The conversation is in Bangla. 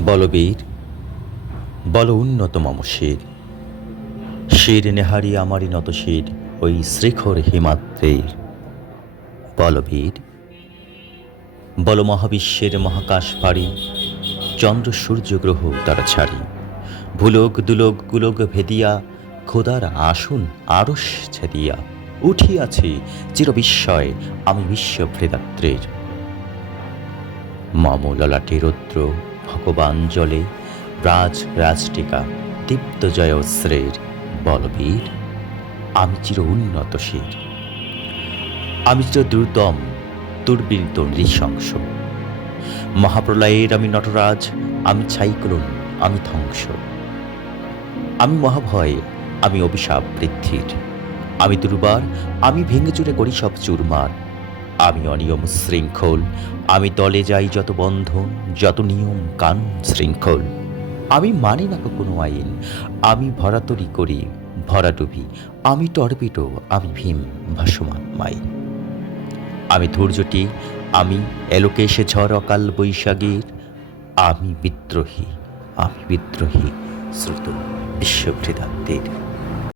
বলবীর বল উন্নত মম শির। শির নেহারি আমারই নত শির, ওই শ্রীখর হিমাদ্রের। বলবীর বল মহাবিশ্বের মহাকাশ পাড়ি, চন্দ্র সূর্য গ্রহ তারা ছাড়ি। ভুলোক দুলোক গুলোক ভেদিয়া, খোদার আসুন আরস ছেদিয়া। উঠিয়াছি চিরবিস্ময় আমি বিশ্ব বিশ্বভ্রেদাত্রের মম ললাটে রৌদ্র ভগবান জলে ব্রাজ রাজটিকা দীপ্ত জয়শ্রের বলবীর। আমি চির উন্নত শির। আমি চির দুর্দম দুর্বৃত নৃশংস। মহাপ্রলয়ের আমি নটরাজ, আমি ছাইক্লোন, আমি ধ্বংস। আমি মহাভয়, আমি অভিশাপ বৃদ্ধির। আমি দুর্বার, আমি ভেঙে চুরে করি সব চুরমার। আমি অনিয়ম শৃঙ্খল, আমি দলে যাই যত বন্ধন যত নিয়ম কানুন শৃঙ্খল। আমি মানি না কোনো আইন, আমি ভরাতরি করি, ভরাডুবি, আমি টর্পিটো আমি ভীম, ভাসমান মাইন। আমি ধৈর্যটি, আমি এলোকেশে ঝড় অকাল বৈশাখীর, আমি বিদ্রোহী আমি বিদ্রোহী শ্রুত বিশ্বভৃতান্তের